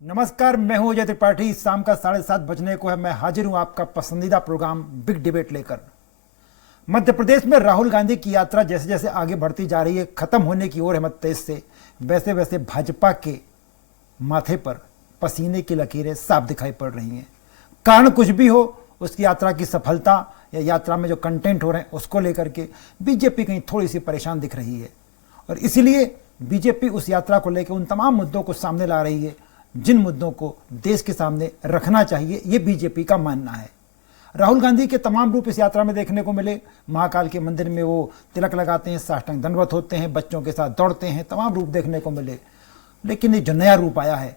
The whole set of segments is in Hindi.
नमस्कार, मैं हूं अजय त्रिपाठी। शाम का 7:30 बजने को है। मैं हाजिर हूं आपका पसंदीदा प्रोग्राम बिग डिबेट लेकर। मध्य प्रदेश में राहुल गांधी की यात्रा जैसे जैसे आगे बढ़ती जा रही है, खत्म होने की ओर है मत तेज से, वैसे वैसे भाजपा के माथे पर पसीने की लकीरें साफ दिखाई पड़ रही हैं। कारण कुछ भी हो, उसकी यात्रा की सफलता या यात्रा में जो कंटेंट हो रहे हैं उसको लेकर के बीजेपी कहीं थोड़ी सी परेशान दिख रही है, और इसीलिए बीजेपी उस यात्रा को लेकर उन तमाम मुद्दों को सामने ला रही है जिन मुद्दों को देश के सामने रखना चाहिए, ये बीजेपी का मानना है। राहुल गांधी के तमाम रूप इस यात्रा में देखने को मिले। महाकाल के मंदिर में वो तिलक लगाते हैं, साष्टांग दंडवत होते हैं, बच्चों के साथ दौड़ते हैं, तमाम रूप देखने को मिले। लेकिन ये जो नया रूप आया है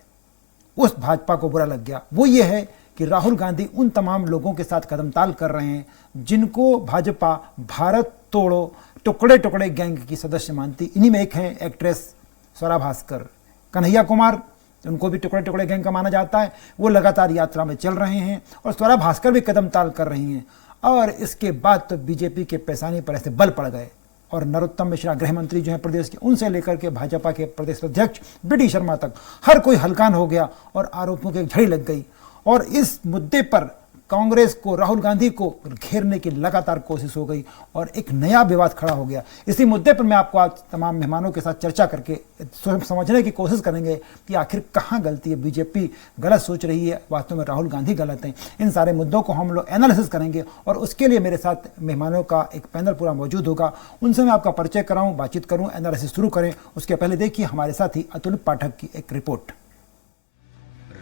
उस भाजपा को बुरा लग गया। वो ये है कि राहुल गांधी उन तमाम लोगों के साथ कदमताल कर रहे हैं जिनको भाजपा भारत तोड़ो टुकड़े टुकड़े गैंग की सदस्य मानती। इन्हीं में एक है एक्ट्रेस स्वरा भास्कर, कन्हैया कुमार, उनको भी टुकड़े टुकड़े गैंग का माना जाता है। वो लगातार यात्रा में चल रहे हैं और स्वरा भास्कर भी कदम ताल कर रही हैं। और इसके बाद तो बीजेपी के पैसानी पर ऐसे बल पड़ गए और नरोत्तम मिश्रा गृह मंत्री जो हैं प्रदेश के, उनसे लेकर के भाजपा के प्रदेश अध्यक्ष बी.डी. शर्मा तक हर कोई हलकान हो गया और आरोपों की एक झड़ी लग गई। और इस मुद्दे पर कांग्रेस को, राहुल गांधी को घेरने की लगातार कोशिश हो गई और एक नया विवाद खड़ा हो गया। इसी मुद्दे पर मैं आपको आज तमाम मेहमानों के साथ चर्चा करके समझने की कोशिश करेंगे कि आखिर कहाँ गलती है, बीजेपी गलत सोच रही है, वास्तव में राहुल गांधी गलत हैं। इन सारे मुद्दों को हम लोग एनालिसिस करेंगे और उसके लिए मेरे साथ मेहमानों का एक पैनल पूरा मौजूद होगा। उनसे मैं आपका परिचय कराऊँ, बातचीत करूँ, एनालिसिस शुरू करें। उसके पहले देखिए हमारे साथी अतुल पाठक की एक रिपोर्ट।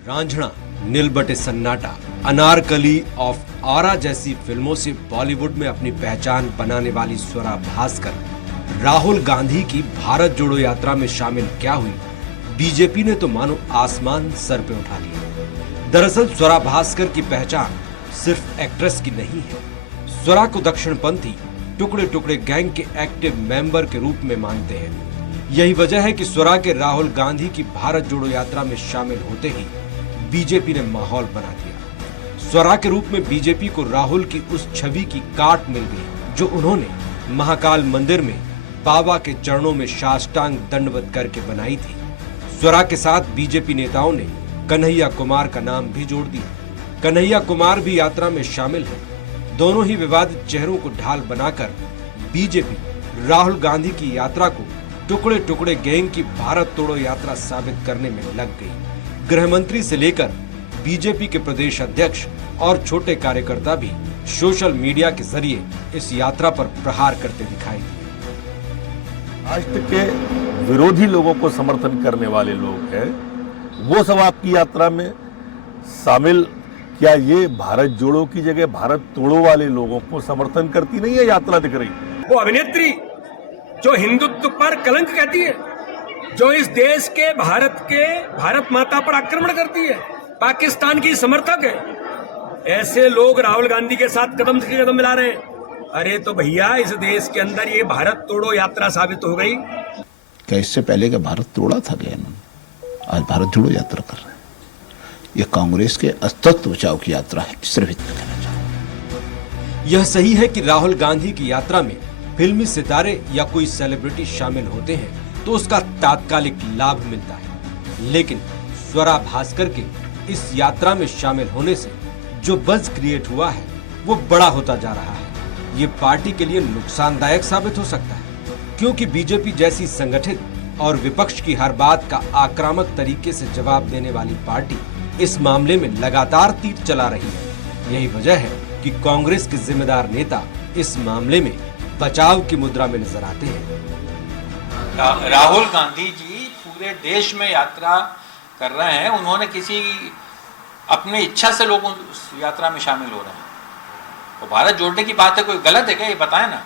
रांझणा, नीलबटे सन्नाटा, अनारकली ऑफ आरा जैसी फिल्मों से बॉलीवुड में अपनी पहचान बनाने वाली स्वरा भास्कर राहुल गांधी की भारत जोड़ो यात्रा में शामिल क्या हुई, बीजेपी ने तो मानो आसमान सर पे उठा लिया। दरअसल स्वरा भास्कर की पहचान सिर्फ एक्ट्रेस की नहीं है। स्वरा को दक्षिणपंथी टुकड़े टुकड़े गैंग के एक्टिव मेंबर के रूप में मानते हैं। यही वजह है कि स्वरा के राहुल गांधी की भारत जोड़ो यात्रा में शामिल होते ही बीजेपी ने माहौल बना दिया। स्वरा के रूप में बीजेपी को राहुल की उस छवि की काट मिल गई जो उन्होंने महाकाल मंदिर में बाबा के चरणों में साष्टांग दंडवत करके बनाई थी। स्वरा के साथ बीजेपी नेताओं ने कन्हैया कुमार का नाम भी जोड़ दिया। कन्हैया कुमार भी यात्रा में शामिल हैं। दोनों ही विवादित चेहरों को ढाल बनाकर बीजेपी राहुल गांधी की यात्रा को टुकड़े टुकड़े गैंग की भारत तोड़ो यात्रा साबित करने में लग गई। गृह मंत्री से लेकर बीजेपी के प्रदेश अध्यक्ष और छोटे कार्यकर्ता भी सोशल मीडिया के जरिए इस यात्रा पर प्रहार करते दिखाई दिए। राष्ट्र के विरोधी लोगों को समर्थन करने वाले लोग हैं, वो सब आपकी यात्रा में शामिल, क्या ये भारत जोड़ो की जगह भारत तोड़ो वाले लोगों को समर्थन करती नहीं है यात्रा दिख रही? वो अभिनेत्री जो हिंदुत्व पर कलंक कहती है, जो इस देश के भारत माता पर आक्रमण करती है, पाकिस्तान की समर्थक है, ऐसे लोग राहुल गांधी के साथ कदम से कदम मिला रहे हैं। अरे तो भैया, इस देश के अंदर ये भारत तोड़ो यात्रा साबित हो गई। क्या इससे पहले का भारत तोड़ा था क्या इन्होंने? आज भारत जोड़ो यात्रा कर रहे हैं। ये कांग्रेस के अस्तित्व बचाव की यात्रा है, सिर्फ इतना कहना चाहूँ। यह सही है कि राहुल गांधी की यात्रा में फिल्मी सितारे या कोई सेलिब्रिटी शामिल होते हैं तो उसका तात्कालिक लाभ मिलता है, लेकिन स्वरा भास्कर के इस यात्रा में शामिल होने से जो बज़ क्रिएट हुआ है वो बड़ा होता जा रहा है। ये पार्टी के लिए नुकसानदायक साबित हो सकता है, क्योंकि बीजेपी जैसी संगठित और विपक्ष की हर बात का आक्रामक तरीके से जवाब देने वाली पार्टी इस मामले में लगातार तीर चला रही है। यही वजह है कि कांग्रेस के जिम्मेदार नेता इस मामले में बचाव की मुद्रा में नजर आते हैं। राहुल गांधी जी पूरे देश में यात्रा कर रहे हैं। उन्होंने किसी अपनी इच्छा से लोग उस यात्रा में शामिल हो रहे हैं। तो भारत जोड़ने की बात है, कोई गलत है क्या? ये बताएं ना,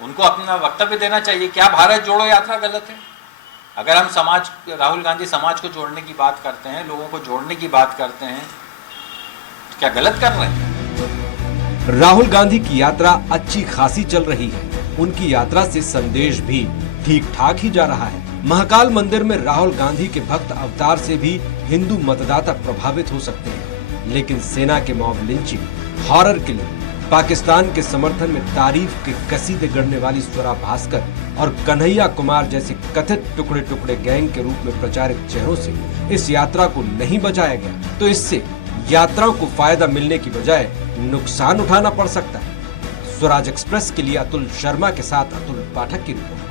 उनको अपना वक्तव्य देना चाहिए। क्या भारत जोड़ो यात्रा गलत है? अगर हम राहुल गांधी समाज को जोड़ने की बात करते हैं, लोगों को जोड़ने की बात करते हैं, तो क्या गलत कर रहे हैं? राहुल गांधी की यात्रा अच्छी खासी चल रही है। उनकी यात्रा से संदेश भी ठीक ठाक ही जा रहा है। महाकाल मंदिर में राहुल गांधी के भक्त अवतार से भी हिंदू मतदाता प्रभावित हो सकते हैं, लेकिन सेना के mob lynching, horror killing, Pakistan के समर्थन में तारीफ के कसीदे गढ़ने वाली स्वरा भास्कर और कन्हैया कुमार जैसे कथित टुकड़े टुकड़े गैंग के रूप में प्रचारित चेहरों से इस यात्रा को नहीं बचाया गया तो इससे यात्राओं को फायदा मिलने की बजाय नुकसान उठाना पड़ सकता है। स्वराज एक्सप्रेस के लिए अतुल शर्मा के साथ अतुल पाठक की रिपोर्ट।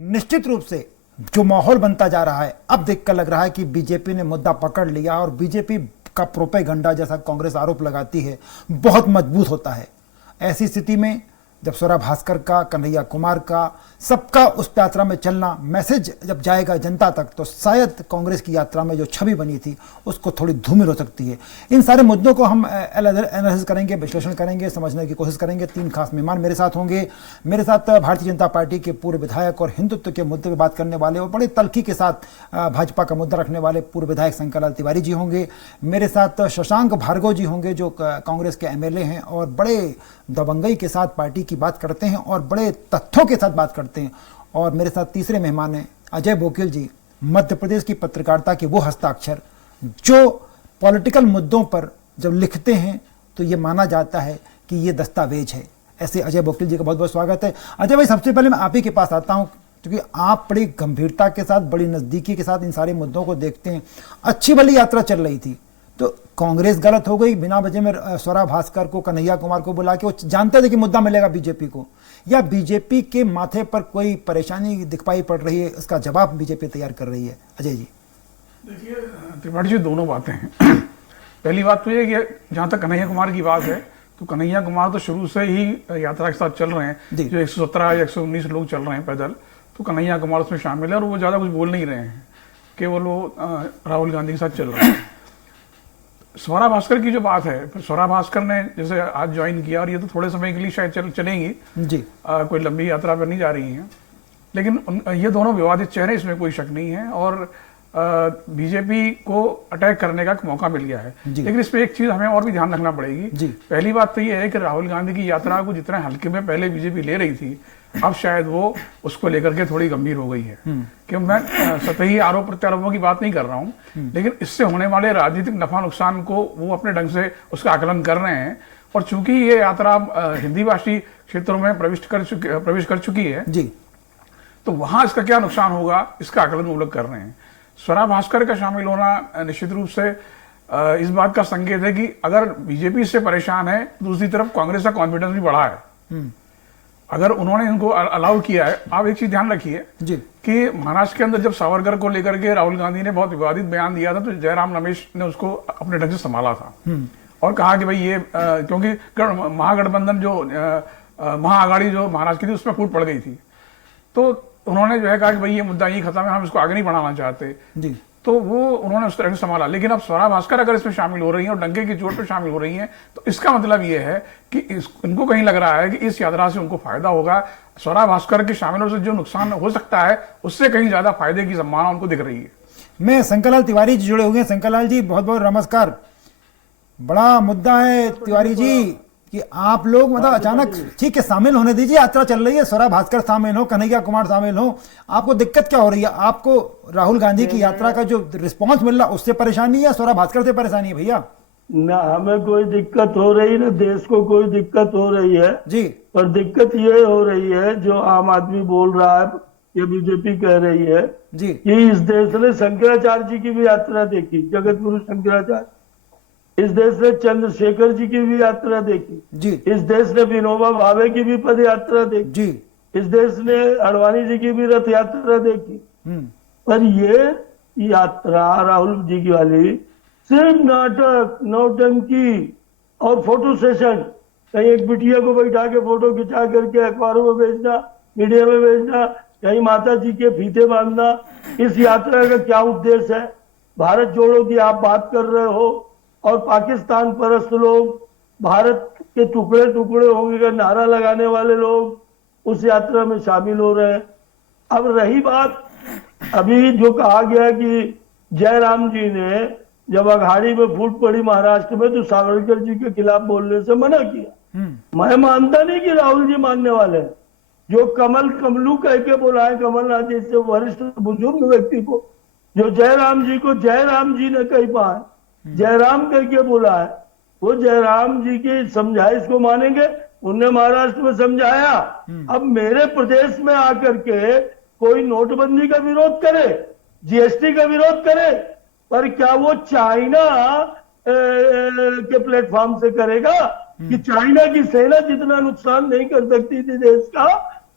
निश्चित रूप से जो माहौल बनता जा रहा है, अब देखकर लग रहा है कि बीजेपी ने मुद्दा पकड़ लिया और बीजेपी का प्रोपेगंडा, जैसा कांग्रेस आरोप लगाती है, बहुत मजबूत होता है। ऐसी स्थिति में जब स्वरा भास्कर का, कन्हैया कुमार का, सबका उस यात्रा में चलना, मैसेज जब जाएगा जनता तक, तो शायद कांग्रेस की यात्रा में जो छवि बनी थी उसको थोड़ी धूमिल हो सकती है। इन सारे मुद्दों को हम एनालिसिस करेंगे, विश्लेषण करेंगे, समझने की कोशिश करेंगे। 3 खास मेहमान मेरे साथ होंगे। मेरे साथ भारतीय जनता पार्टी के पूर्व विधायक और हिंदुत्व के मुद्दे पर बात करने वाले और बड़े तल्खी के साथ भाजपा का मुद्दा रखने वाले पूर्व विधायक शंकरलाल तिवारी जी होंगे। मेरे साथ शशांक भार्गव जी होंगे जो कांग्रेस के एमएलए हैं और बड़े दबंगई के साथ पार्टी की बात करते हैं और बड़े तथ्यों के साथ बात करते हैं। और मेरे साथ तीसरे मेहमान हैं अजय बोकिल जी, मध्य प्रदेश की पत्रकारिता के वो हस्ताक्षर जो पॉलिटिकल मुद्दों पर जब लिखते हैं तो ये माना जाता है कि ये दस्तावेज है। ऐसे अजय बोकिल जी का बहुत बहुत स्वागत है। अजय भाई, सबसे पहले मैं आप ही के पास आता हूँ क्योंकि आप बड़ी गंभीरता के साथ, बड़ी नज़दीकी के साथ इन सारे मुद्दों को देखते हैं। अच्छी भली यात्रा चल रही थी तो कांग्रेस गलत हो गई बिना वजह में स्वरा भास्कर को, कन्हैया कुमार को बुला के? वो जानते थे कि मुद्दा मिलेगा बीजेपी को, या बीजेपी के माथे पर कोई परेशानी दिखाई पड़ रही है, इसका जवाब बीजेपी तैयार कर रही है? अजय जी। देखिए त्रिपाठी जी, दोनों बातें हैं। पहली बात तो ये कि जहाँ तक कन्हैया कुमार की बात है तो कन्हैया कुमार तो शुरू से ही यात्रा के साथ चल रहे हैं। जो 117 या 119 लोग चल रहे हैं पैदल, तो कन्हैया कुमार उसमें शामिल है और वो ज़्यादा कुछ बोल नहीं रहे हैं, केवल वो राहुल गांधी के साथ चल रहे हैं। स्वरा भास्कर की जो बात है, स्वरा भास्कर ने जैसे आज ज्वाइन किया और ये तो थोड़े समय के लिए शायद चलेंगी जी, कोई लंबी यात्रा पर नहीं जा रही हैं, लेकिन ये दोनों विवादित चेहरे, इसमें कोई शक नहीं है और बीजेपी को अटैक करने का मौका मिल गया है। लेकिन इसमें एक चीज हमें और भी ध्यान रखना पड़ेगी। पहली बात तो ये है कि राहुल गांधी की यात्रा को जितने हल्के में पहले बीजेपी ले रही थी, अब शायद वो उसको लेकर के थोड़ी गंभीर हो गई है। कि मैं सतही आरोप प्रत्यारोपों की बात नहीं कर रहा हूँ, लेकिन इससे होने वाले राजनीतिक नफा नुकसान को वो अपने ढंग से उसका आकलन कर रहे हैं। और चूंकि ये यात्रा हिंदी भाषी क्षेत्रों में प्रवेश कर चुकी है जी, तो वहां इसका क्या नुकसान होगा इसका आकलन वो लोग कर रहे हैं। स्वरा भास्कर का शामिल होना निश्चित रूप से इस बात का संकेत है कि अगर बीजेपी इससे परेशान है, दूसरी तरफ कांग्रेस का कॉन्फिडेंस भी बढ़ा है। अगर उन्होंने इनको अलाउ किया है, आप एक चीज ध्यान रखिए कि महाराष्ट्र के अंदर जब सावरकर को लेकर के राहुल गांधी ने बहुत विवादित बयान दिया था, तो जयराम रमेश ने उसको अपने ढंग से संभाला था और कहा कि भाई ये क्योंकि महागठबंधन जो महाआघाड़ी जो महाराष्ट्र की थी उसमें फूट पड़ गई थी, तो उन्होंने जो है कहा कि भाई ये मुद्दा यही खत्म है, हम इसको आगे नहीं बढ़ाना चाहते जी। तो वो उन्होंने उस तरह से संभाला। लेकिन अब स्वरा भास्कर अगर इसमें शामिल हो रही हैं और डंके की चोट पर शामिल हो रही हैं, तो इसका मतलब ये है कि इनको कहीं लग रहा है कि इस यात्रा से उनको फायदा होगा। स्वरा भास्कर के शामिल होने से जो नुकसान हो सकता है, उससे कहीं ज्यादा फायदे की संभावना उनको दिख रही है। मैं शंकरलाल तिवारी जी जुड़े हुए हैं। शंकरलाल जी, बहुत बहुत नमस्कार। बड़ा मुद्दा है तिवारी जी कि आप लोग मतलब अचानक, ठीक है शामिल होने दीजिए, यात्रा चल रही है, स्वरा भास्कर शामिल हो, कन्हैया कुमार शामिल हो, आपको दिक्कत क्या हो रही है? आपको राहुल गांधी की यात्रा का जो रिस्पांस मिल रहा उससे परेशानी है या स्वरा भास्कर से परेशानी है भैया? ना हमें कोई दिक्कत हो रही, ना देश को कोई दिक्कत हो रही है जी, पर दिक्कत ये हो रही है जो आम आदमी बोल रहा है, ये बीजेपी कह रही है जी कि इस देश ने शंकराचार्य जी की भी यात्रा देखी, जगत गुरु शंकराचार्य। इस देश ने चंद्रशेखर जी की भी यात्रा देखी जी। इस देश ने विनोबा भावे की भी पद यात्रा देखी जी। इस देश ने अडवाणी जी की भी रथ यात्रा देखी। पर ये यात्रा राहुल जी की वाली सिर्फ नाटक, नौटंकी और फोटो सेशन, कहीं एक बिटिया को बैठा के फोटो खिंचा करके अखबारों में भेजना, मीडिया में भेजना, कहीं माता जी के फीते बांधना, इस यात्रा का क्या उद्देश्य है? भारत जोड़ो की आप बात कर रहे हो और पाकिस्तान परस्त लोग, भारत के टुकड़े टुकड़े होंगे का नारा लगाने वाले लोग उस यात्रा में शामिल हो रहे हैं। अब रही बात अभी जो कहा गया कि जयराम जी ने जब अघाड़ी में फूट पड़ी महाराष्ट्र में तो सावरकर जी के खिलाफ बोलने से मना किया। मैं मानता नहीं कि राहुल जी मानने वाले हैं। जो कमलू कह के बोला है कमलनाथ जैसे वरिष्ठ बुजुर्ग व्यक्ति को, जो जयराम जी को जयराम जी ने कह पाए, जयराम करके बोला है, वो जयराम जी की समझाइश को मानेंगे उनने महाराष्ट्र में समझाया। अब मेरे प्रदेश में आकर के कोई नोटबंदी का विरोध करे, जीएसटी का विरोध करे, पर क्या वो चाइना के प्लेटफॉर्म से करेगा? कि चाइना की सेना जितना नुकसान नहीं कर सकती थी देश का,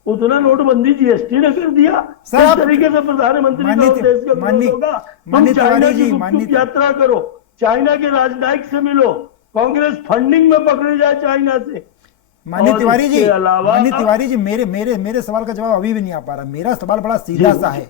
उतना नोटबंदी जीएसटी ने कर दिया। इस तरीके से प्रधानमंत्री का देश का विरोध होगा। तुम चाइना की गुपचुप यात्रा करो, चाइना के राजनयिक से मिलो, कांग्रेस फंडिंग में पकड़ी जाए चाइना से। माननीय तिवारी जी, मेरे सवाल का जवाब अभी भी नहीं आ पा रहा। मेरा सवाल बड़ा सीधा सा है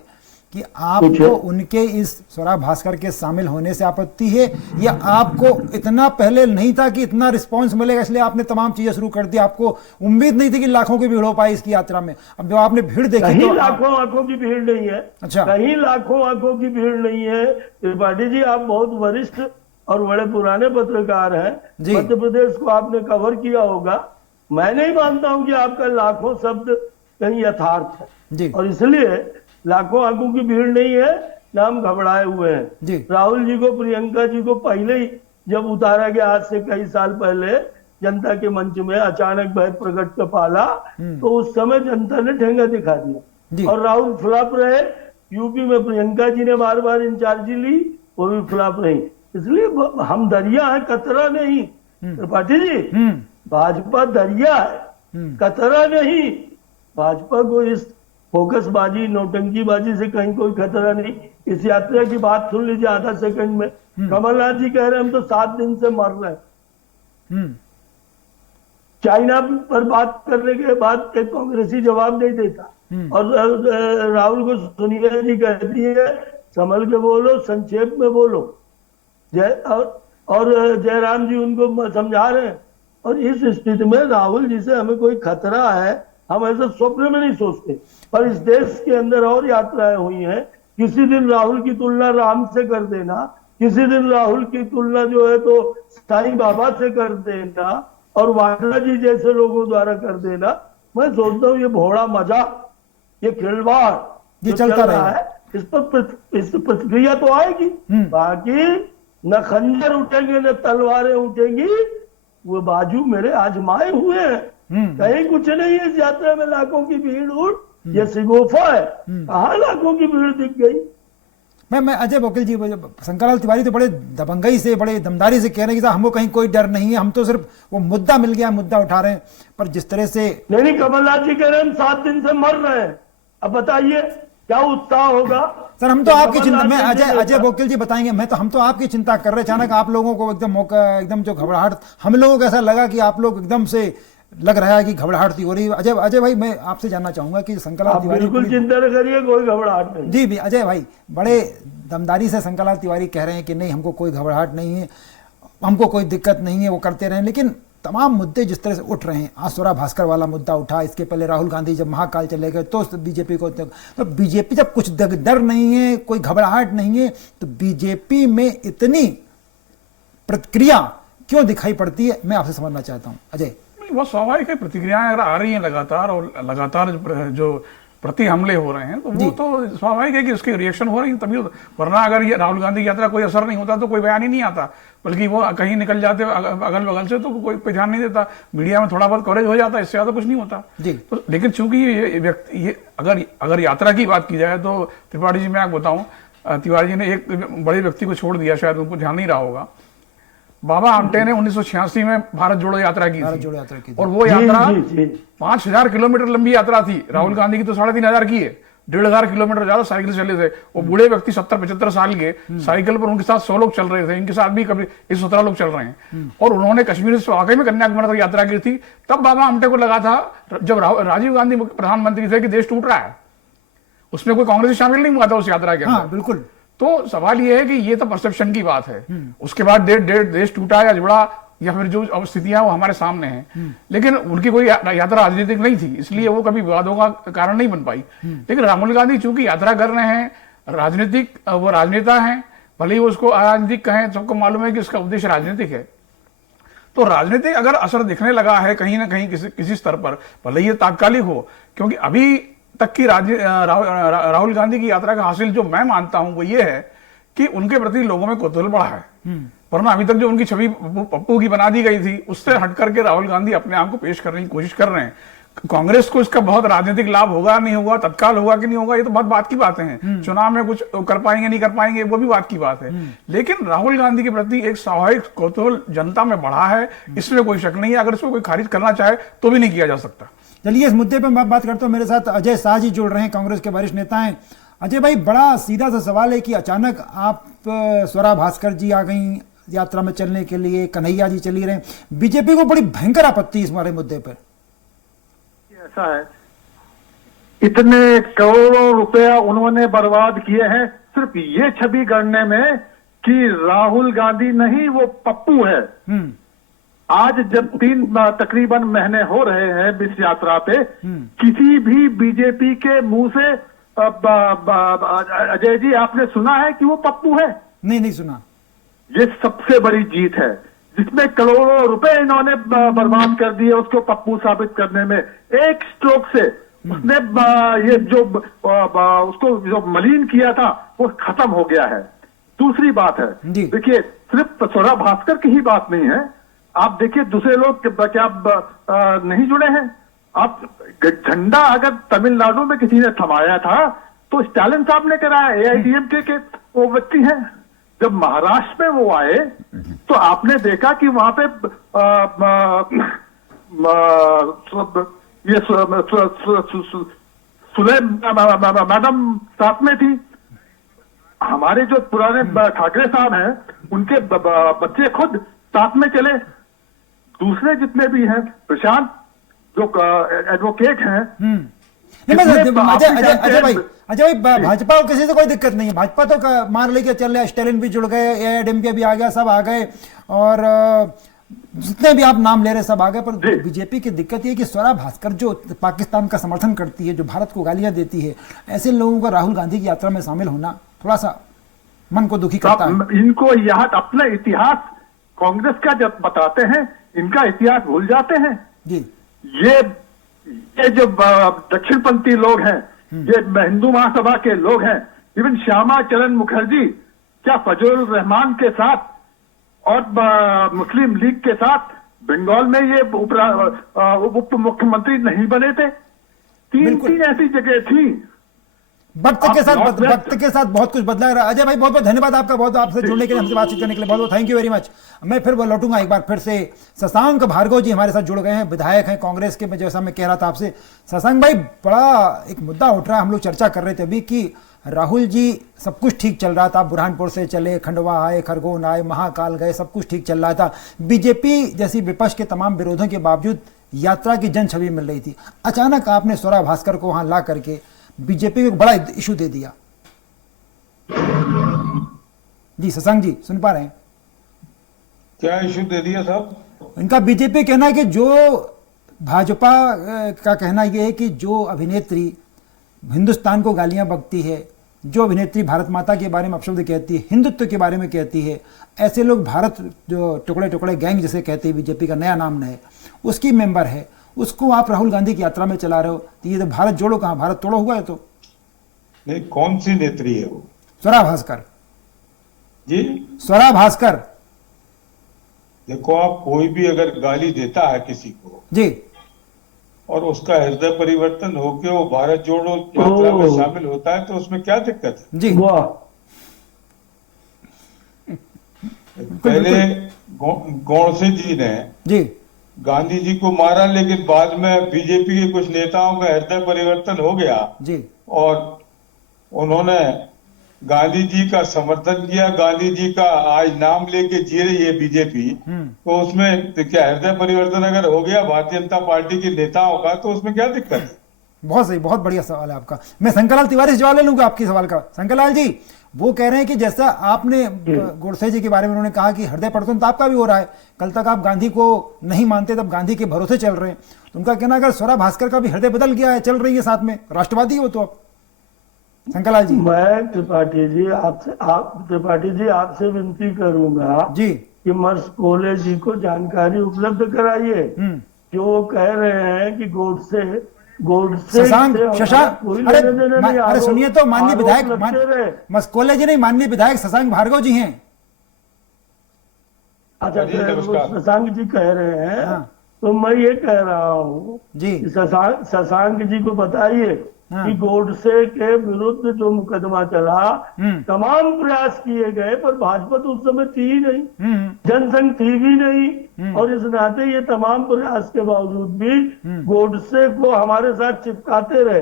कि आपको उनके इस स्वरा भास्कर के शामिल होने से आपत्ति है, या आपको इतना पहले नहीं था कि इतना रिस्पांस मिलेगा इसलिए आपने तमाम चीजें शुरू कर दी? आपको उम्मीद नहीं थी कि लाखों की भीड़ हो पाई इसकी यात्रा में? अब जब आपने भीड़ देखी तो लाखों आंखों की भीड़ नहीं है। अच्छा, कहीं लाखों आंखों की भीड़ नहीं है। त्रिपाठी जी, आप बहुत वरिष्ठ और बड़े पुराने पत्रकार हैं, मध्य प्रदेश को आपने कवर किया होगा। मैं नहीं मानता हूं कि आपका लाखों शब्द कहीं यथार्थ है, और इसलिए लाखों आंखों की भीड़ नहीं है, ना हम घबराए हुए हैं। राहुल जी को, प्रियंका जी को पहले ही जब उतारा गया, आज से कई साल पहले जनता के मंच में अचानक भय प्रकट का पाला, तो उस समय जनता ने ठेंगा दिखा दिया और राहुल फ्लॉप रहे। यूपी में प्रियंका जी ने बार बार इंचार्जी ली, वो भी फ्लॉप रही। इसलिए हम दरिया है, कतरा नहीं। त्रिपाठी जी, भाजपा दरिया है, कतरा नहीं। भाजपा को इस फोकसबाजी, नौटंकीबाजी से कहीं कोई खतरा नहीं। इस यात्रा की बात सुन लीजिए आधा सेकंड में। कमलनाथ जी कह रहे हैं हम तो 7 दिन से मर रहे हैं। चाइना पर बात करने के बाद एक कांग्रेसी जवाब नहीं देता, और राहुल को सोनिया जी कहती है संभल के बोलो, संक्षेप में बोलो। और जयराम जी उनको समझा रहे हैं। और इस स्थिति में राहुल जी से हमें कोई खतरा है, हम ऐसे स्वप्न में नहीं सोचते। पर इस देश के अंदर और यात्राएं हुई हैं। किसी दिन राहुल की तुलना राम से कर देना, किसी दिन राहुल की तुलना जो है तो साईं बाबा से कर देना, और वाड्रा जी जैसे लोगों द्वारा कर देना। मैं सोचता हूँ ये भोड़ा मजा, ये खिलवाड़ ये चलता रहा है, इस पर प्रतिक्रिया तो आएगी। बाकी न खंजर उठेंगे न तलवारें उठेंगी, वो बाजू मेरे आजमाए हुए हैं। कहीं कुछ नहीं है इस यात्रा में। लाखों की भीड़ उड़, ये सिगोफा है, कहाँ लाखों की भीड़ दिख गई? मैं अजय वकील जी, शंकरलाल तिवारी तो बड़े दबंगई से, बड़े दमदारी से कह रहे हैं कि हमको कहीं कोई डर नहीं है, हम तो सिर्फ वो मुद्दा मिल गया, मुद्दा उठा रहे हैं। पर जिस तरह से नहीं, कमलनाथ जी कह रहे हैं हम 7 दिन से मर रहे हैं। अब बताइए क्या उत्साह होगा? सर, हम तो आपकी चिंता में, अजय वकील जी बताएंगे, हम तो आपकी चिंता कर रहे। अचानक आप लोगों को एकदम मौका, एकदम जो घबराहट, हम लोगों को ऐसा लगा कि आप लोग एकदम से लग रहा है कि घबराहट सी हो रही है। अजय भाई, मैं आपसे जानना चाहूंगा कि शंकरलाल तिवारी, बिल्कुल चिंता न करिए, कोई घबराहट नहीं। जी भी अजय भाई, बड़े दमदारी से शंकरलाल तिवारी कह रहे हैं कि नहीं, हमको कोई घबराहट नहीं है, हमको कोई दिक्कत नहीं है, वो करते रहे। लेकिन तमाम मुद्दे जिस तरह से उठ रहे हैं, आज स्वरा भास्कर वाला मुद्दा उठा, इसके पहले राहुल गांधी जब महाकाल चले गए तो बीजेपी को, तो बीजेपी जब कुछ डर नहीं है, कोई घबराहट नहीं है, तो बीजेपी में इतनी प्रतिक्रिया क्यों दिखाई पड़ती है, मैं आपसे समझना चाहता हूं। अजय, बहुत स्वाभाविक है, प्रतिक्रियाएं अगर आ रही हैं लगातार, और लगातार जो प्रति हमले हो रहे हैं, तो वो तो स्वाभाविक है कि उसकी रिएक्शन हो रही है, तभी। वरना अगर ये राहुल गांधी की यात्रा कोई असर नहीं होता तो कोई बयान ही नहीं आता, बल्कि वो कहीं निकल जाते अगल बगल से, तो कोई ध्यान नहीं देता। मीडिया में थोड़ा बहुत कवरेज हो जाता है, इससे ज्यादा कुछ नहीं होता। तो लेकिन चूंकि ये अगर यात्रा की बात की जाए तो त्रिपाठी जी, मैं आपको बताऊं, तिवारी जी ने एक बड़े व्यक्ति को छोड़ दिया, शायद उनको ध्यान नहीं रहा होगा। बाबा आमटे ने 1986 में भारत जोड़ो यात्रा की थी, और वो यात्रा 5000 किलोमीटर लंबी यात्रा थी। राहुल गांधी की तो 3500 की है, 1500 किलोमीटर ज्यादा साइकिल चले थे। वो बूढ़े व्यक्ति 70-75 साल के, साइकिल पर उनके साथ 100 लोग चल रहे थे, इनके साथ भी कभी 17 लोग चल रहे हैं। और उन्होंने कश्मीर से वाकई में कन्याकुमारी तक यात्रा की थी। तब बाबा आमटे को लगा था, जब राजीव गांधी प्रधानमंत्री थे, कि देश टूट रहा है। उसमें कोई कांग्रेस शामिल नहीं हुआ था उस यात्रा के अंदर। बिल्कुल। तो सवाल यह है कि ये तो परसेप्शन की बात है। उसके बाद देश टूटा या जुड़ा, या फिर जो स्थितियां वो हमारे सामने हैं। लेकिन उनकी कोई यात्रा राजनीतिक नहीं थी, इसलिए वो कभी विवादों का कारण नहीं बन पाई। लेकिन राहुल गांधी चूंकि यात्रा कर रहे हैं, राजनीतिक, वो राजनेता हैं, भले ही वो उसको अराजनीतिक कहें, सबको मालूम है कि उसका उद्देश्य राजनीतिक है। तो राजनीतिक अगर असर दिखने लगा है कहीं ना कहीं किसी स्तर पर, भले ही तात्कालिक हो, क्योंकि अभी तक की राहुल गांधी की यात्रा का हासिल जो मैं मानता हूं वो ये है कि उनके प्रति लोगों में कौतूहल बढ़ा है, वरना अभी तक जो उनकी छवि पप्पू की बना दी गई थी उससे हट करके राहुल गांधी अपने आप को पेश करने की कोशिश कर रहे हैं। कांग्रेस को इसका बहुत राजनीतिक लाभ होगा नहीं होगा, तत्काल होगा कि नहीं होगा, ये तो बहुत बात की बातें हैं। चुनाव में कुछ कर पाएंगे नहीं कर पाएंगे वो भी बात की बात है, लेकिन राहुल गांधी के प्रति एक स्वाभाविक कौतूहल जनता में बढ़ा है, इसमें कोई शक नहीं है। अगर इसको कोई खारिज करना चाहे तो भी नहीं किया जा सकता। चलिए इस मुद्दे पर मैं बात करता हूँ, मेरे साथ अजय शाह जी जुड़ रहे हैं, कांग्रेस के वरिष्ठ नेता हैं। अजय भाई, बड़ा सीधा सा सवाल है कि अचानक आप स्वरा भास्कर जी आ गई यात्रा में चलने के लिए, कन्हैया जी चली रहे, बीजेपी को बड़ी भयंकर आपत्ति इस हमारे मुद्दे पर। ऐसा है, इतने करोड़ों रुपया उन्होंने बर्बाद किए हैं सिर्फ ये छवि गढ़ने में कि राहुल गांधी नहीं वो पप्पू है। आज जब 3 तकरीबन महीने हो रहे हैं इस यात्रा पे, किसी भी बीजेपी के मुंह से अजय जी आपने सुना है कि वो पप्पू है? नहीं सुना। ये सबसे बड़ी जीत है, जिसमें करोड़ों रुपए इन्होंने बर्बाद कर दिए उसको पप्पू साबित करने में। एक स्ट्रोक से उसने ये जो उसको जो मलिन किया था वो खत्म हो गया है। दूसरी बात है, देखिए सिर्फ स्वरा भास्कर की ही बात नहीं है, आप देखिए दूसरे लोग क्या नहीं जुड़े हैं। आप झंडा अगर तमिलनाडु में किसी ने थमाया था तो स्टालिन साहब ने कराया, एआईडीएमके के वो व्यक्ति हैं। जब महाराष्ट्र में वो आए तो आपने देखा कि वहां पे ये मैडम साथ में थी। हमारे जो पुराने ठाकरे साहब हैं उनके बच्चे खुद साथ में चले। दूसरे जितने भी हैं, प्रशांत जो एडवोकेट हैं, अजय भाई भाजपा को किसी से कोई दिक्कत नहीं है, भाजपा तो मान लेके चल रहा है, स्टालिन भी जुड़ गए, एआईएडीएमके भी आ गया, सब आ गए, और जितने भी आप नाम ले रहे सब आ गए। पर बीजेपी की दिक्कत ये है कि स्वरा भास्कर जो पाकिस्तान का समर्थन करती है, जो भारत को गालियां देती है, ऐसे लोगों का राहुल गांधी की यात्रा में शामिल होना थोड़ा सा मन को दुखी करता है। इनको यहाँ अपना इतिहास कांग्रेस का जब बताते हैं, इनका इतिहास भूल जाते हैं जी। ये जो दक्षिणपंथी लोग हैं, ये हिंदू महासभा के लोग हैं, इवन श्यामा चरण मुखर्जी क्या फजलुर रहमान के साथ और मुस्लिम लीग के साथ बंगाल में ये उप मुख्यमंत्री नहीं बने थे? तीन ऐसी जगह थी। वक्त के साथ बहुत कुछ बदला है। अजय भाई बहुत बहुत धन्यवाद आपका, बहुत आपसे जुड़ने के लिए, हमसे बातचीत करने के लिए बहुत बहुत थैंक यू वेरी मच। मैं फिर लौटूंगा एक बार फिर से। शशांक भार्गव जी हमारे साथ जुड़ गए हैं, विधायक हैं कांग्रेस के, जैसा मैं कह रहा था आपसे। शशांक भाई, बड़ा एक मुद्दा उठ रहा है, हम लोग चर्चा कर रहे थे अभी कि राहुल जी सब कुछ ठीक चल रहा था, बुरहानपुर से चले, खंडवा आए, खरगोन आए, महाकाल गए, सब कुछ ठीक चल रहा था, बीजेपी जैसी विपक्ष के तमाम विरोधों के बावजूद यात्रा की जन छवि मिल रही थी। अचानक आपने स्वरा भास्कर को वहां ला करके बीजेपी को एक बड़ा इशू दे दिया। जी शशांक जी सुन पा रहे हैं? क्या इशू दे दिया साहब? इनका बीजेपी कहना है कि जो भाजपा का कहना यह है कि जो अभिनेत्री हिंदुस्तान को गालियां बकती है, जो अभिनेत्री भारत माता के बारे में अपशब्द कहती है, हिंदुत्व के बारे में कहती है, ऐसे लोग भारत जो टुकड़े टुकड़े गैंग जिसे कहते हैं, बीजेपी का नया नाम है, उसकी मेंबर है, उसको आप राहुल गांधी की यात्रा में चला रहे हो, तो ये तो भारत जोड़ो कहां, भारत तोड़ो हुआ है। तो नहीं, कौन सी नेत्री है वो? स्वरा भास्कर जी, स्वरा भास्कर। देखो, आप कोई भी अगर गाली देता है किसी को जी और उसका हृदय परिवर्तन होकर वो भारत जोड़ो यात्रा में शामिल होता है तो उसमें क्या दिक्कत है? जी पहले गोडसे जी ने जी गांधी जी को मारा, लेकिन बाद में बीजेपी के कुछ नेताओं का हृदय परिवर्तन हो गया जी, और उन्होंने गांधी जी का समर्थन किया। गांधी जी का आज नाम लेके जी रही है बीजेपी, तो उसमें क्या हृदय परिवर्तन अगर हो गया भारतीय जनता पार्टी के नेताओं का, तो उसमें क्या दिक्कत है? बहुत सही, बहुत बढ़िया सवाल है आपका। मैं शंकरलाल तिवारी से जवाब ले लूंगा आपके सवाल का। शंकरलाल जी, वो कह रहे हैं कि जैसा आपने गोडसे जी के बारे में उन्होंने कहा कि हृदय परिवर्तन तो आपका भी हो रहा है, कल तक आप गांधी को नहीं मानते, तब गांधी के भरोसे चल रहे हैं, तो उनका कहना अगर स्वरा भास्कर का भी हृदय बदल गया है, चल रही है साथ में, राष्ट्रवादी हो तो आप। शंकरलाल जी, मैं त्रिपाठी जी आपसे विनती करूंगा जी कि मर्स कोले जी को जानकारी उपलब्ध कराइए। जो कह रहे हैं कि गोडसे गोडसे शशांक से हमारा शशांक कोई अरे लेना देना नहीं, अरे आरोप- सुनिए तो माननीय आरोप विधायक लगते रहे। मस्कोले जी नहीं, माननीय विधायक शशांक भार्गव जी हैं। अच्छा जी, तो नमस्कार। शशांक जी कह रहे हैं, हाँ। तो मैं ये कह रहा हूँ जी कि शशांक जी को बताइए हाँ। कि गोडसे के विरुद्ध जो मुकदमा चला, तमाम प्रयास किए गए, पर भाजपा तो उस समय थी ही नहीं, जनसंघ थी भी नहीं, और इस नाते ये तमाम प्रयास के बावजूद भी गोडसे को हमारे साथ चिपकाते रहे।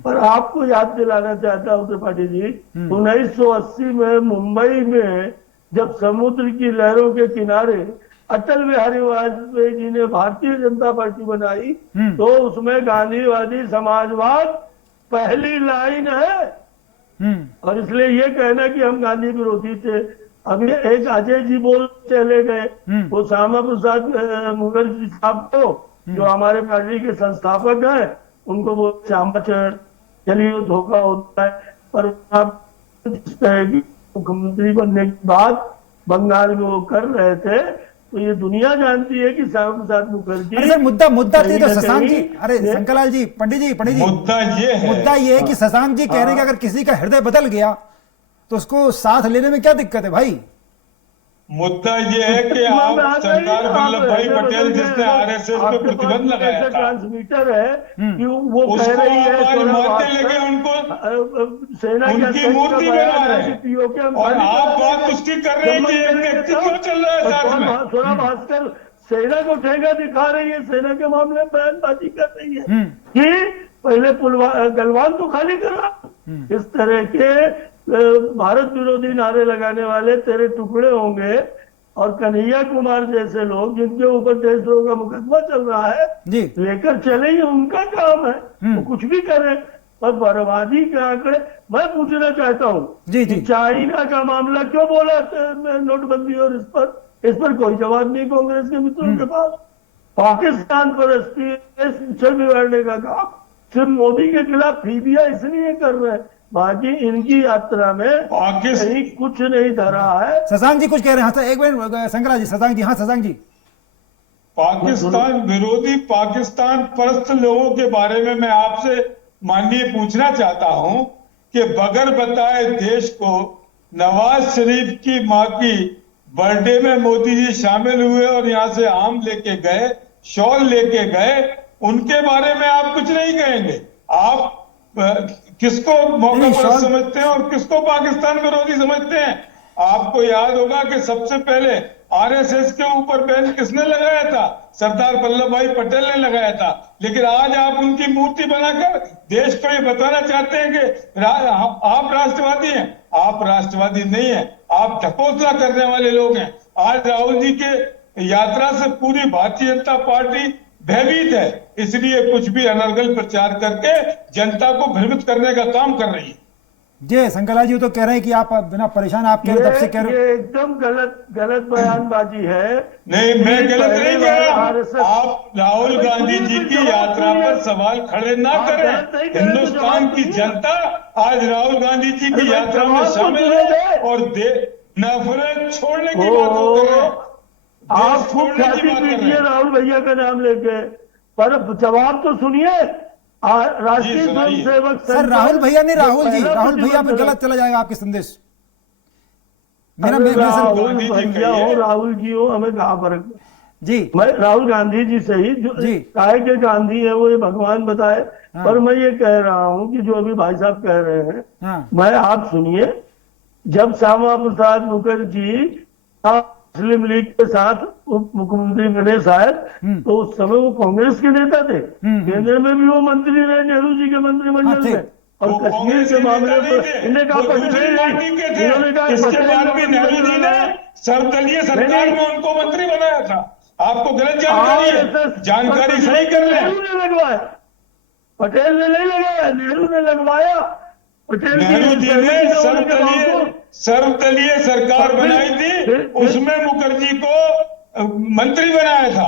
पर आपको याद दिलाना चाहता हूँ त्रिपाठी जी, 1980 में मुंबई में जब समुद्र की लहरों के किनारे अटल बिहारी वाजपेयी जी ने भारतीय जनता पार्टी बनाई, तो उसमें गांधीवादी समाजवाद पहली लाइन है। और इसलिए ये कहना कि हम गांधी विरोधी थे, अभी एक अजय जी बोल चले गए, वो श्यामा प्रसाद मुखर्जी साहब को, जो हमारे पार्टी के संस्थापक हैं, उनको वो श्यामाचरण, चलिए वो धोखा होता है, पर आप जिस तरह की मुख्यमंत्री बनने के बाद बंगाल में वो कर रहे थे, तो ये दुनिया जानती है कि श्यामा प्रसाद मुखर्जी। अरे सर मुद्दा थी तो शशांक जी, कहीं अरे शंकरलाल जी, पंडित जी मुद्दा ये है कि शशांक जी कह रहे हैं कि अगर किसी का हृदय बदल गया तो उसको साथ लेने में क्या दिक्कत है भाई? मुद्दा ये है कि आप सरदार वल्लभ भाई पटेल जिसने आरएसएस पे प्रतिबंध लगाया था, ट्रांसमीटर है कि वो कह उसको रही है आप आज मारने लगे, उनको सेना उनकी मूर्ति बना रहे हैं, और आप बात पुष्टि कर रहे हैं कि एक व्यक्ति क्यों चल रहा है साथ में। सोना भास्कर सेना को ठेका दिखा रही है, सेना के मामले में बयानबाजी कर रही है कि पहले गलवान तो खाली करा। इस तरह के भारत विरोधी नारे लगाने वाले तेरे टुकड़े होंगे, और कन्हैया कुमार जैसे लोग जिनके ऊपर देशद्रोह का मुकदमा चल रहा है लेकर चले, ही उनका काम है, वो कुछ भी करें। पर बर्बादी के आंकड़े, मैं पूछना चाहता हूँ चाइना का मामला क्यों बोला नोटबंदी, और इस पर कोई जवाब नहीं कांग्रेस के मित्रों के पास। पाकिस्तान पर पिक्चर बिगाड़ने का काम सिर्फ मोदी के खिलाफ फीबिया इसलिए कर रहे हैं, बाकी इनकी यात्रा में कहीं कुछ नहीं धरा है। शशांक जी कुछ कह रहे हैं? हाँ एक मिनट शंकरलाल जी, शशांक जी, हाँ शशांक जी। पाकिस्तान विरोधी, पाकिस्तान परस्त लोगों के बारे में मैं आपसे माननीय पूछना चाहता हूं कि बगैर बताए देश को नवाज शरीफ की मां की बर्थडे में मोदी जी शामिल हुए और यहां से आम लेके गए, शॉल लेके गए, उनके बारे में आप कुछ नहीं कहेंगे। आप किसको मौका परस्त समझते हैं और किसको पाकिस्तान विरोधी समझते हैं? आपको याद होगा कि सबसे पहले आरएसएस के ऊपर बैन किसने लगाया था? सरदार वल्लभ भाई पटेल ने लगाया था। लेकिन आज आप उनकी मूर्ति बनाकर देश को ये बताना चाहते हैं कि आप राष्ट्रवादी हैं। आप राष्ट्रवादी नहीं है, आप ढकोसला करने वाले लोग हैं। आज राहुल जी के यात्रा से पूरी भारतीय जनता पार्टी भयभीत है, इसलिए कुछ भी अनर्गल प्रचार करके जनता को भ्रमित करने का काम कर रही है। जी शंकरलाल जी तो कह रहे हैं कि आप बिना परेशान, आप कह रहे तब से कह रहे ये एकदम गलत बयानबाजी है। नहीं, मैं गलत नहीं कह रहा। आप राहुल गांधी जी की यात्रा पर सवाल खड़े ना करें। हिंदुस्तान की जनता आज राहुल गांधी जी की यात्रा में शामिल है और नफरत छोड़ने की बात कर रहे हैं। आप खूब ख्याति पीटिए राहुल भैया का नाम लेके, पर जवाब तो सुनिए। राष्ट्रीय स्वयं सेवक सर राहुल भैया नहीं, राहुल भैया पे गलत चला जाएगा आपके संदेश। राहुल भैया हो, राहुल जी हो, हमें कहाँ फर्क जी। मैं राहुल गांधी जी से ही जो काहे के गांधी है वो ये भगवान बताए। पर मैं ये कह रहा हूँ कि जो अभी भाई साहब कह रहे हैं, मैं आप सुनिए, जब श्यामा प्रसाद मुखर्जी मुस्लिम लीग के साथ उप मुख्यमंत्री बने शायद, तो उस समय वो कांग्रेस के नेता थे। केंद्र में भी वो मंत्री रहे नेहरू जी के मंत्रिमंडल में, और कश्मीर के मामले पर इन्हें कहा सर्वदलीय सरकार में उनको मंत्री बनाया था। आपको गलत जानकारी है, जानकारी सही कर ले। नेहरू ने लगवाया, पटेल ने नहीं लगाया, नेहरू ने लगवाया। नेहरू जी ने सर्वदलीय सरकार बनाई थी, उसमें मुखर्जी को मंत्री बनाया था,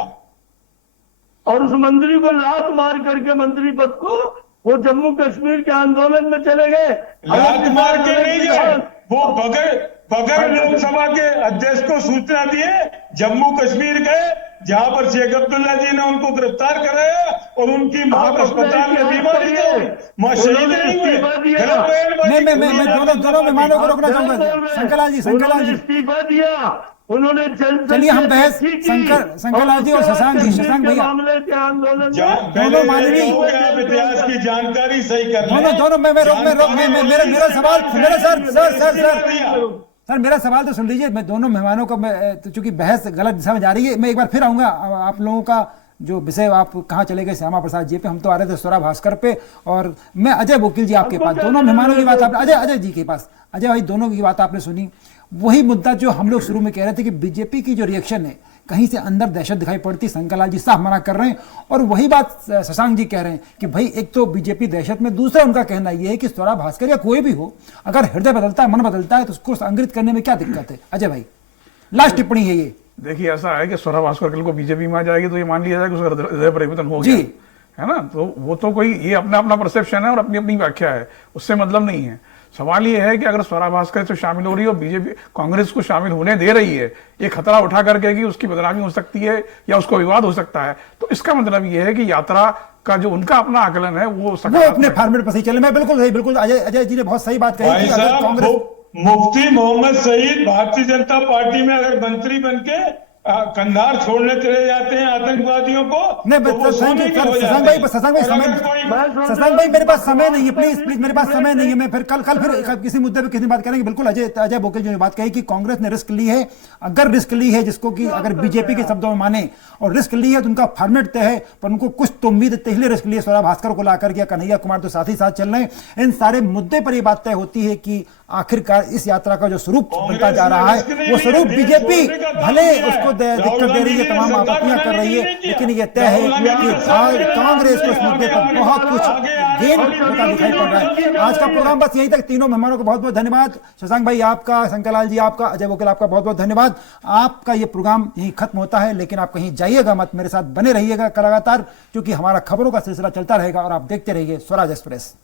और उस मंत्री को लात मार करके मंत्री पद को वो जम्मू कश्मीर के आंदोलन में चले गए। लात मार के नहीं गए, वो बगैर लोकसभा के अध्यक्ष को सूचना दिए, जम्मू कश्मीर गए जहां पर शेख अब्दुल्ला जी ने उनको गिरफ्तार कराया और उनकी मां अस्पताल में बीमारी से मां शहीद नहीं हुए। मैं दोनों मेहमानों को रोकना चाहूंगा। शंकरलाल जी इस्तीफा दिया उन्होंने। चलिए हम बहस शंकरलाल जी और शशांक भैया आंदोलन दोनों माननीय इतिहास की जानकारी सही कर रहे हैं। दोनों मेरा सवाल सर मेरा सवाल तो सुन लीजिए। मैं दोनों मेहमानों को, मैं चूंकि बहस गलत दिशा में जा रही है, मैं एक बार फिर आऊंगा आप लोगों का जो विषय आप कहाँ चले गए श्यामा प्रसाद जी पे, हम तो आ रहे थे स्वरा भास्कर पे, और मैं अजय वकील जी आपके पास। दोनों मेहमानों की बात आपने अजय जी के पास, अजय भाई दोनों की बात आपने सुनी। वही मुद्दा जो हम लोग शुरू में कह रहे थे कि बीजेपी की जो रिएक्शन है कहीं से अंदर दहशत दिखाई पड़ती, शंकरलाल जी साफ मना कर रहे हैं। और वही बात शशांक जी कह रहे हैं कि भाई एक तो बीजेपी दहशत में, दूसरा उनका कहना यह है कि स्वरा भास्कर या कोई भी हो, अगर हृदय बदलता है, मन बदलता है, तो उसको संग्रहित करने में क्या दिक्कत है। अजय भाई लास्ट टिप्पणी है ये। देखिए ऐसा है कि स्वरा भास्कर कल को बीजेपी में आ जाएगी तो ये मान लिया जाए कि उसका हृदय परिवर्तन हो गया है ना। तो वो तो कोई ये अपना अपना परसेप्शन है और अपनी अपनी व्याख्या है, उससे मतलब नहीं है। सवाल ये है कि अगर स्वरा भास्कर से शामिल हो रही है और बीजेपी कांग्रेस को शामिल होने दे रही है, ये खतरा उठा करके कि उसकी बदनामी हो सकती है या उसको विवाद हो सकता है, तो इसका मतलब ये है कि यात्रा का जो उनका अपना आकलन है वो अपने फॉर्मेट पर सही चले। मैं बिल्कुल अजय जी ने बहुत सही बात कही कि अगर कांग्रेस मुफ्ती मोहम्मद सईद भारतीय जनता पार्टी में अगर मंत्री बनके कंधार छोड़ने चले जाते हैं आतंकवादियों को, शशांक भाई मेरे पास समय नहीं है, प्लीज मेरे पास समय नहीं है। मैं फिर कल फिर किसी मुद्दे पे किसी बात करेंगे। बिल्कुल अजय वकील जी ने बात कही कि कांग्रेस ने रिस्क ली है, अगर रिस्क ली है जिसको कि अगर बीजेपी के शब्दों में माने और रिस्क ली है तो उनका फॉर्मेट तय है, पर उनको कुछ तो उम्मीद है, इसलिए रिस्क लिए स्वरा भास्कर को लाकर के, कन्हैया कुमार तो साथ ही साथ चल रहे हैं। इन सारे मुद्दे पर यह बात तय होती है कि आखिरकार इस यात्रा का जो स्वरूप बनता जा रहा है वो स्वरूप बीजेपी भले उसको दिक्कत दे रही है, तमाम आपत्तियां कर रही है, लेकिन ये तय है कि कांग्रेस को इस मुद्दे पर बहुत कुछ गेन होता दिखाई पड़ रहा है। आज का प्रोग्राम बस यहीं तक। तीनों मेहमानों को बहुत बहुत धन्यवाद। शशांक भाई आपका, शंकरलाल जी आपका, अजय वकील आपका बहुत बहुत धन्यवाद। आपका ये प्रोग्राम यहीं खत्म होता है, लेकिन आप कहीं जाइएगा मत, मेरे साथ बने रहिएगा लगातार, क्योंकि हमारा खबरों का सिलसिला चलता रहेगा और आप देखते रहिए स्वराज एक्सप्रेस।